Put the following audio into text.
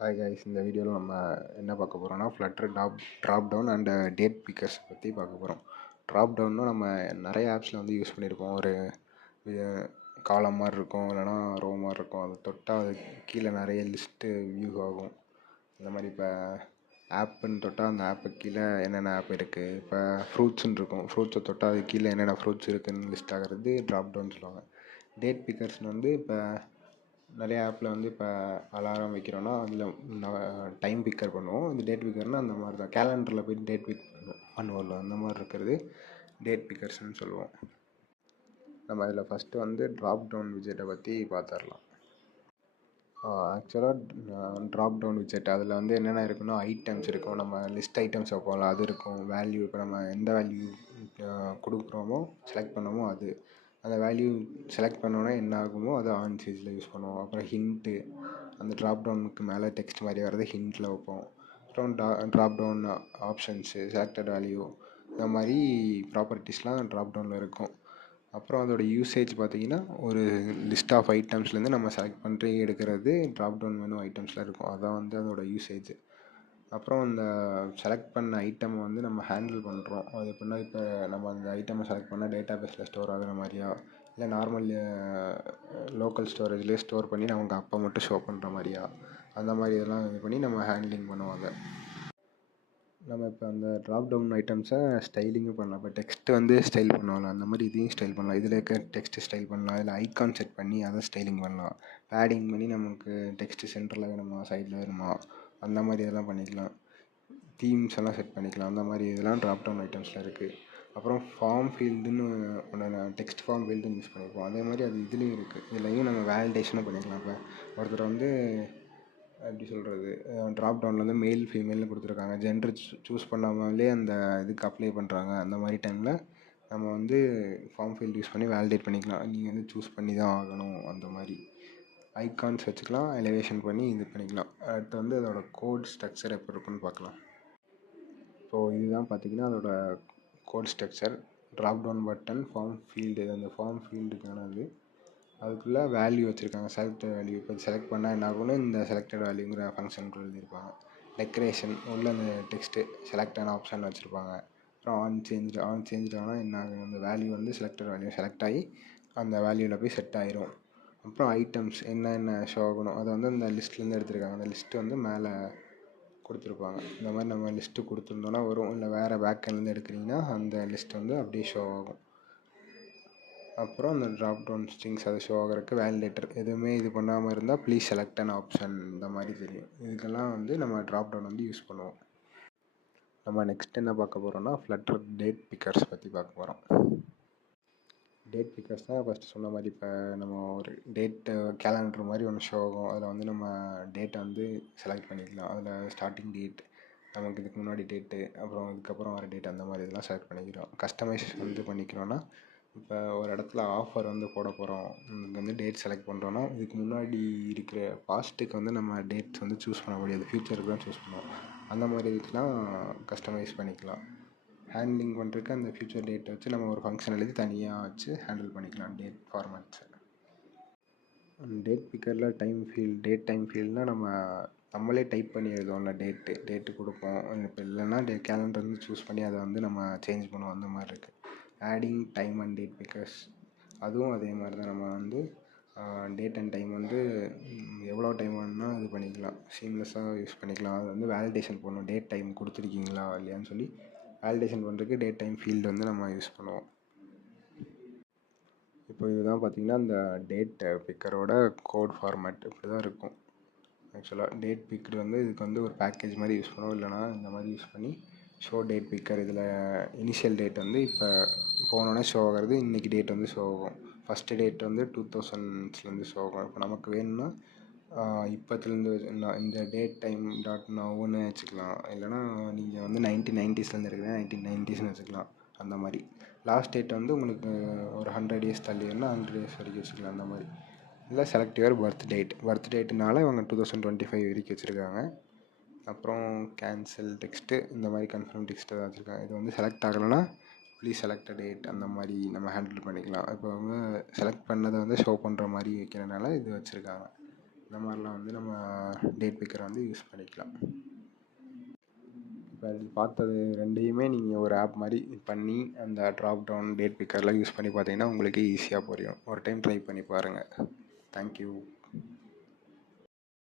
Hi guys, இந்த வீடியோவில் நம்ம என்ன பார்க்க போகிறோம்னா Flutter drop down and date pickers பற்றி பார்க்க போகிறோம். ட்ராப் டவுன்னா நம்ம நிறைய ஆப்ஸில் வந்து யூஸ் பண்ணியிருப்போம். ஒரு காலம் மாதிரி இருக்கும், இல்லைனா ரோ மாதிரி இருக்கும். அதை தொட்டால் அது கீழே நிறைய லிஸ்ட்டு வியூ ஆகும். இந்த மாதிரி இப்போ ஆப்புன்னு தொட்டால் அந்த ஆப்புக்கு கீழே என்னென்ன ஆப் இருக்குது. இப்போ ஃப்ரூட்ஸ்ன்னு இருக்கும், ஃப்ரூட்ஸை தொட்டால் அது கீழே என்னென்ன ஃப்ரூட்ஸ் இருக்குதுன்னு லிஸ்ட் ஆகிறது ட்ராப் டவுன் சொல்லுவாங்க. டேட் பிக்கர்ஸ்னு வந்து இப்போ நிறைய ஆப்பில் வந்து இப்போ அலாரம் வைக்கிறோன்னா அதில் டைம் பிக்கர் பண்ணுவோம். இந்த டேட் பிக்கர்னால் அந்த மாதிரி தான், கேலண்டரில் போய்ட்டு டேட் பிக் பண்ணுவோம்ல, அந்த மாதிரி இருக்கிறது டேட் பிக்கர்ஸ்னு சொல்லுவோம். நம்ம அதில் ஃபஸ்ட்டு வந்து ட்ராப் டவுன் விஜெட்டை பற்றி பார்த்துடலாம். ஆக்சுவலாக ட்ராப் டவுன் விஜெட் அதில் வந்து என்னென்ன இருக்குன்னா ஐட்டம்ஸ் இருக்கும். நம்ம லிஸ்ட் ஐட்டம்ஸ் வைப்போம்ல, அது இருக்கும். வேல்யூ, இப்போ நம்ம எந்த வேல்யூ கொடுக்குறோமோ செலக்ட் பண்ணோமோ அது, அந்த வேல்யூ செலக்ட் பண்ணோன்னே என்ன ஆகுமோ அதை ஆன் சேஜில் யூஸ் பண்ணுவோம். அப்புறம் ஹிண்ட்டு, அந்த ட்ராப் டவுனுக்கு மேலே டெக்ஸ்ட் மாதிரி வர்றது ஹிண்ட்டில் வைப்போம். அப்புறம் drop down options, selected value, இந்த மாதிரி ப்ராப்பர்ட்டிஸ்லாம் ட்ராப் டவுனில் இருக்கும். அப்புறம் அதோட யூசேஜ் பார்த்திங்கன்னா, ஒரு லிஸ்ட் ஆஃப் ஐட்டம்ஸ்லேருந்து நம்ம செலக்ட் பண்ணி எடுக்கிறது ட்ராப் டவுன் மெனு ஐட்டம்ஸில் இருக்கும். அதான் வந்து அதோட யூசேஜ். அப்புறம் அந்த செலக்ட் பண்ண ஐட்டம் வந்து நம்ம ஹேண்டில் பண்ணுறோம். அது எப்படின்னா, இப்போ நம்ம அந்த ஐட்டமை செலக்ட் பண்ணால் டேட்டா பேஸில் ஸ்டோர் ஆகிற மாதிரியா, இல்லை நார்மல் லோக்கல் ஸ்டோரேஜ்லேயே ஸ்டோர் பண்ணி நமக்கு அப்போ மட்டும் ஷோ பண்ணுற மாதிரியா, அந்த மாதிரி இதெல்லாம் இது பண்ணி நம்ம ஹேண்ட்லிங் பண்ணுவாங்க. நம்ம இப்போ அந்த ட்ராப் டவுன் ஐட்டம்ஸை ஸ்டைலிங்கும் பண்ணலாம். இப்போ டெக்ஸ்ட்டு வந்து ஸ்டைல் பண்ணுவாங்க, அந்த மாதிரி இதையும் ஸ்டைல் பண்ணலாம். இதில் இருக்க டெக்ஸ்ட்டு ஸ்டைல் பண்ணலாம், இதில் ஐக்கான் செட் பண்ணி அதை ஸ்டைலிங் பண்ணலாம். பேடிங் பண்ணி நமக்கு டெக்ஸ்ட்டு சென்டரில் வேணுமா, சைடில் வேணுமா, அந்த மாதிரி இதெல்லாம் பண்ணிக்கலாம். தீம்ஸ் எல்லாம் செட் பண்ணிக்கலாம். அந்த மாதிரி இதெல்லாம் ட்ராப் டவுன் ஐட்டம்ஸில் இருக்குது. அப்புறம் ஃபார்ம் ஃபீல்டுன்னு ஒன்று, டெக்ஸ்ட் ஃபார்ம் ஃபீல்டுன்னு யூஸ் பண்ணியிருப்போம். அதே மாதிரி அது இதுலேயும் இருக்குது. இதுலேயும் நம்ம வேலிடேஷனும் பண்ணிக்கலாம். இப்போ ஒருத்தர் வந்து எப்படி சொல்கிறது, ட்ராப் டவுனில் வந்து மேல் ஃபீமேல்னு கொடுத்துருக்காங்க, ஜெண்டர் சூஸ் பண்ணாமலே அந்த இதுக்கு அப்ளை பண்ணுறாங்க. அந்த மாதிரி டைமில் நம்ம வந்து ஃபார்ம் ஃபீல்டு யூஸ் பண்ணி வேலிடேட் பண்ணிக்கலாம். நீங்கள் வந்து சூஸ் பண்ணி தான் ஆகணும். அந்த மாதிரி ஐகான்ஸ் வச்சுக்கலாம், எலிவேஷன் பண்ணி இது பண்ணிக்கலாம். அடுத்து வந்து அதோட கோட் ஸ்ட்ரக்சர் எப்படி இருக்குன்னு பார்க்கலாம். இப்போது இதுதான் பார்த்திங்கன்னா அதோட code structure. Drop down button, form field, அந்த ஃபார்ம் ஃபீல்டுக்கானது. அதுக்குள்ளே வேல்யூ வச்சுருக்காங்க, செலக்டட் வேல்யூ. இப்போ செலக்ட் பண்ணால் என்ன ஆகும்னு இந்த செலக்டட் வேல்யூங்கிற ஃபங்க்ஷனுக்குள்ள எழுதியிருப்பாங்க. டெக்கரேஷன் உள்ள அந்த டெக்ஸ்ட்டு செலக்டான ஆப்ஷன் வச்சுருப்பாங்க. அப்புறம் ஆன் சேஞ்ச் ஆனால் என்ன ஆகும், அந்த வேல்யூ வந்து செலக்டட் வேல்யூ செலக்ட் ஆகி அந்த வேல்யூவில் போய் செட் ஆயிரும். அப்புறம் ஐட்டம்ஸ் என்ன ஷோ ஆகணும் அதை வந்து அந்த லிஸ்ட்லேருந்து எடுத்துருக்காங்க. அந்த லிஸ்ட்டு வந்து மேலே கொடுத்துருப்பாங்க. இந்த மாதிரி நம்ம லிஸ்ட்டு கொடுத்துருந்தோன்னா வரும், இல்லை வேறு பேக்கெண்ட்லேருந்து எடுக்கிறீங்கன்னா அந்த லிஸ்ட் வந்து அப்படியே ஷோ ஆகும். அப்புறம் அந்த ட்ராப் டவுன் ஸ்ட்ரிங்ஸ் அதை ஷோ ஆகிறதுக்கு வேலிடேட்டர், எதுவுமே இது பண்ணாமல் இருந்தால் ப்ளீஸ் செலக்ட் அன் ஆப்ஷன், இந்த மாதிரி தெரியும். இதுக்கெல்லாம் வந்து நம்ம ட்ராப் டவுன் வந்து யூஸ் பண்ணுவோம். நம்ம நெக்ஸ்ட் என்ன பார்க்க போகிறோம்னா ஃப்ளட்டர் டேட் பிக்கர்ஸ் பற்றி பார்க்க போகிறோம். டேட் பிக்கர்ஸ் தான் ஃபஸ்ட்டு சொன்ன மாதிரி, இப்போ நம்ம ஒரு டேட்டு கேலண்டர் மாதிரி ஒன்று ஷோ ஆகும். அதில் வந்து நம்ம டேட்டை வந்து செலக்ட் பண்ணிக்கலாம். அதில் ஸ்டார்டிங் டேட், நமக்கு இதுக்கு முன்னாடி டேட்டு, அப்புறம் இதுக்கப்புறம் வர டேட், அந்த மாதிரி இதெல்லாம் செலக்ட் பண்ணிக்கிறோம். கஸ்டமைஸ் வந்து பண்ணிக்கிறோன்னா, இப்போ ஒரு இடத்துல ஆஃபர் வந்து போட போகிறோம், இங்கே வந்து டேட் செலக்ட் பண்ணுறோன்னா இதுக்கு முன்னாடி இருக்கிற பாஸ்ட்டுக்கு வந்து நம்ம டேட்ஸ் வந்து சூஸ் பண்ண முடியாது, ஃப்யூச்சருக்கு தான் சூஸ் பண்ணுவோம். அந்த மாதிரி இதுக்கெலாம் கஸ்டமைஸ் பண்ணிக்கலாம். ஹேண்ட்லிங் பண்ணுறதுக்கு அந்த ஃப்யூச்சர் டேட்டை வச்சு நம்ம ஒரு ஃபங்க்ஷன் எழுதி தனியாக வச்சு ஹேண்டில் பண்ணிக்கலாம் டேட் ஃபார்மேட்ஸை. டேட் பிக்கரில் டேட் டைம் ஃபீல்ட்னால் நம்மளே டைப் பண்ணி எழுதுவோம்ல, டேட்டு கொடுப்போம். இப்போ இல்லைன்னா கேலண்டர் வந்து சூஸ் பண்ணி அதை வந்து நம்ம சேஞ்ச் பண்ணுவோம். அந்த மாதிரி இருக்குது. Adding time and date pickers, அதுவும் அதே மாதிரி தான். நம்ம வந்து டேட் அண்ட் டைம் வந்து எவ்வளோ டைம் வேணும்னா இது பண்ணிக்கலாம், சீம்லெஸ்ஸாக யூஸ் பண்ணிக்கலாம். அது வந்து வேலிடேஷன் பண்ணணும், டேட் டைம் கொடுத்துருக்கீங்களா இல்லையான்னு சொல்லி வேலிடேஷன் பண்ணுறதுக்கு டேட் டைம் ஃபீல்டு வந்து நம்ம யூஸ் பண்ணுவோம். இப்போ இதுதான் பார்த்திங்கன்னா அந்த டேட் பிக்கரோட கோட் ஃபார்மேட் இப்படி தான் இருக்கும். ஆக்சுவலாக டேட் பிக்கர் வந்து இதுக்கு வந்து ஒரு பேக்கேஜ் மாதிரி யூஸ் பண்ணுவோம், இல்லைனா இந்த மாதிரி யூஸ் பண்ணி ஷோ டேட் பிக்கர். இதில் இனிஷியல் டேட் வந்து இப்போ போனோடனே ஷோ ஆகிறது, இன்றைக்கி டேட் வந்து ஷோ ஆகும். ஃபஸ்ட்டு டேட் வந்து 2000ஸ்லேருந்து ஷோ ஆகும். இப்போ நமக்கு வேணும்னா இப்போத்துலேருந்து இந்த டேட் டைம் டாட் நவ்னு வச்சுக்கலாம், இல்லைனா நீங்கள் வந்து 1990ஸ்லேருந்து இருக்கிற 1990ஸ்னு வச்சுக்கலாம். அந்த மாதிரி லாஸ்ட் டேட் வந்து உங்களுக்கு ஒரு 100 இயர்ஸ் தள்ளி வேணும்னா 100 இயர்ஸ் வரைக்கும் வச்சுக்கலாம். அந்த மாதிரி இல்லை செலக்ட் யுவர் பர்த் டேட்டுனால இவங்க 2025 வரைக்கும் வச்சுருக்காங்க. அப்புறம் கேன்சல் டெக்ஸ்ட்டு, இந்த மாதிரி கன்ஃபார்ம் டெக்ஸ்ட்டு தான் வச்சுருக்காங்க. இது வந்து செலக்ட் ஆகலைன்னா ப்ளீஸ் செலக்ட் டேட், அந்த மாதிரி நம்ம ஹேண்டில் பண்ணிக்கலாம். இப்போ வந்து செலக்ட் பண்ணதை வந்து ஷோ பண்ணுற மாதிரி வைக்கிறனால இது வச்சுருக்காங்க. இந்த மாதிரிலாம் வந்து நம்ம டேட் பிக்கரை வந்து யூஸ் பண்ணிக்கலாம். இப்போ அது பார்த்தது ரெண்டையுமே நீங்கள் ஒரு ஆப் மாதிரி பண்ணி அந்த ட்ராப் டவுன் டேட் பிக்கர்லாம் யூஸ் பண்ணி பார்த்தீங்கன்னா உங்களுக்கு ஈஸியாக புரியும். ஒரு டைம் ட்ரை பண்ணி பாருங்கள். தேங்க்யூ.